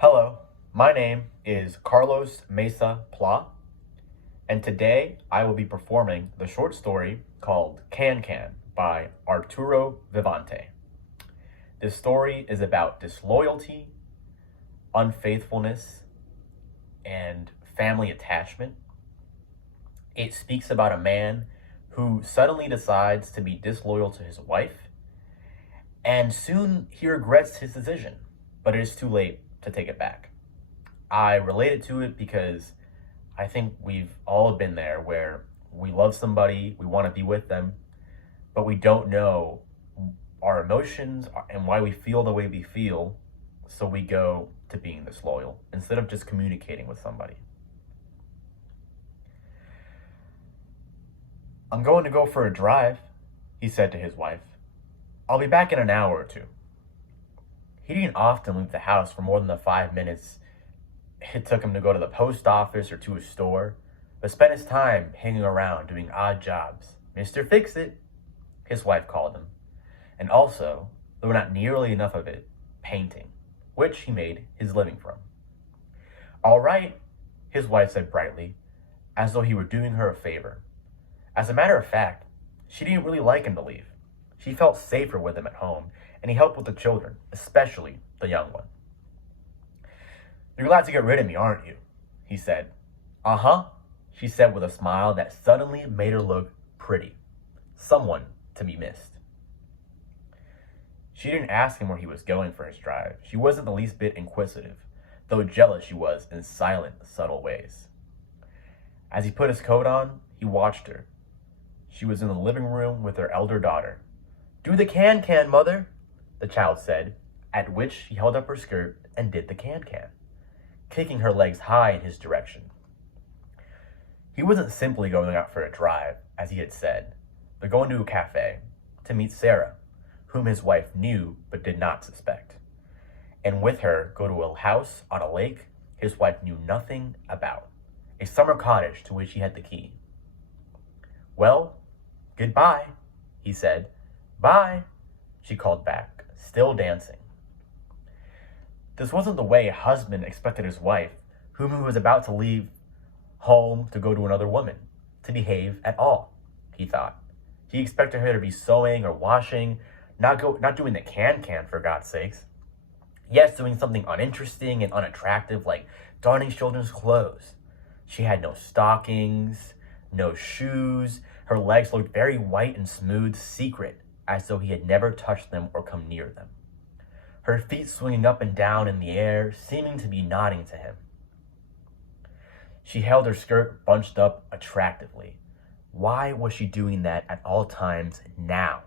Hello, my name is Carlos Mesa Pla, and today I will be performing the short story called Can Can by Arturo Vivante. This story is about disloyalty, unfaithfulness, and family attachment. It speaks about a man who suddenly decides to be disloyal to his wife, and soon he regrets his decision, but it is too late to take it back. I related to it because I think we've all been there where we love somebody, we want to be with them, but we don't know our emotions and why we feel the way we feel, so we go to being disloyal instead of just communicating with somebody. "I'm going to go for a drive," he said to his wife. "I'll be back in an hour or two." He didn't often leave the house for more than the 5 minutes it took him to go to the post office or to a store, but spent his time hanging around doing odd jobs. "Mr. Fix-It," his wife called him. And also, though not nearly enough of it, painting, which he made his living from. "All right," his wife said brightly, as though he were doing her a favor. As a matter of fact, she didn't really like him to leave. She felt safer with him at home, and he helped with the children, especially the young one. "You're glad to get rid of me, aren't you?" he said. "Uh-huh," she said with a smile that suddenly made her look pretty. Someone to be missed. She didn't ask him where he was going for his drive. She wasn't the least bit inquisitive, though jealous she was in silent, subtle ways. As he put his coat on, he watched her. She was in the living room with her elder daughter. "Do the can-can, mother," the child said, at which she held up her skirt and did the can-can, kicking her legs high in his direction. He wasn't simply going out for a drive, as he had said, but going to a cafe to meet Sarah, whom his wife knew but did not suspect, and with her go to a house on a lake his wife knew nothing about, a summer cottage to which he had the key. "Well, goodbye," he said. "Bye," she called back, still dancing. This wasn't the way a husband expected his wife, whom he was about to leave home to go to another woman, to behave at all, he thought. He expected her to be sewing or washing, not doing the can-can, for God's sakes. Yes, doing something uninteresting and unattractive like darning children's clothes. She had no stockings, no shoes. Her legs looked very white and smooth, secret, as though he had never touched them or come near them. Her feet swinging up and down in the air, seeming to be nodding to him. She held her skirt bunched up attractively. Why was she doing that at all times now?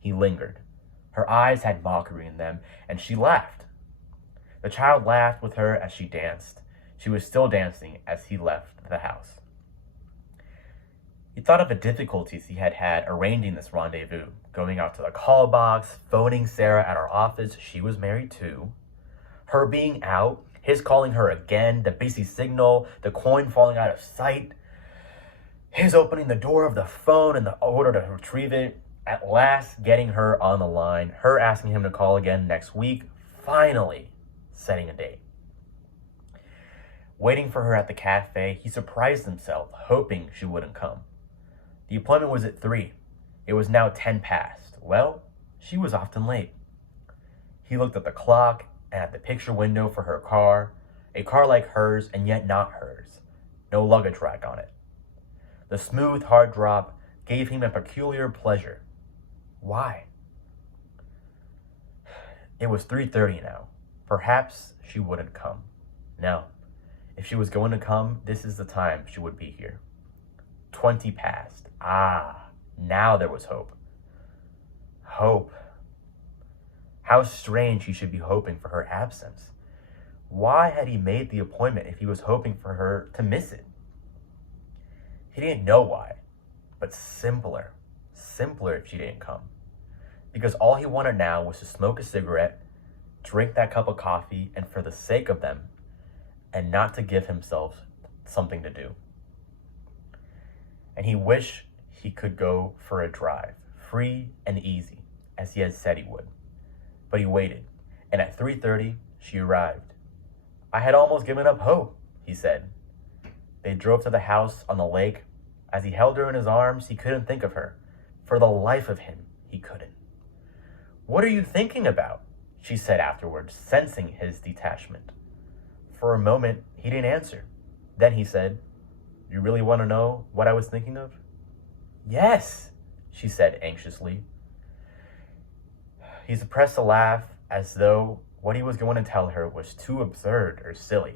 He lingered. Her eyes had mockery in them, and she laughed. The child laughed with her as she danced. She was still dancing as he left the house. He thought of the difficulties he had had arranging this rendezvous, going out to the call box, phoning Sarah at our office she was married to, her being out, his calling her again, the busy signal, the coin falling out of sight, his opening the door of the phone in the order to retrieve it, at last getting her on the line, her asking him to call again next week, finally setting a date. Waiting for her at the cafe, he surprised himself, hoping she wouldn't come. The appointment was at 3. It was now 10 past. Well, she was often late. He looked at the clock and at the picture window for her car, a car like hers and yet not hers, no luggage rack on it. The smooth, hard drop gave him a peculiar pleasure. Why? It was 3:30 now. Perhaps she wouldn't come. No. If she was going to come, this is the time she would be here. 20 past. Now there was hope. Hope. How strange he should be hoping for her absence. Why had he made the appointment if he was hoping for her to miss it? He didn't know why, but simpler if she didn't come. Because all he wanted now was to smoke a cigarette, drink that cup of coffee, and for the sake of them, and not to give himself something to do. And he wished he could go for a drive, free and easy, as he had said he would. But he waited, and at 3:30, she arrived. I had almost given up hope, he said. They drove to the house on the lake. As he held her in his arms, he couldn't think of her. For the life of him, he couldn't. What are you thinking about? She said afterwards, sensing his detachment. For a moment, he didn't answer. Then he said, You really want to know what I was thinking of? Yes, she said anxiously. He suppressed a laugh as though what he was going to tell her was too absurd or silly.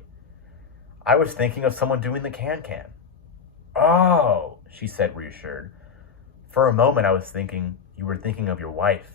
I was thinking of someone doing the can-can. Oh, she said, reassured. For a moment, I was thinking you were thinking of your wife.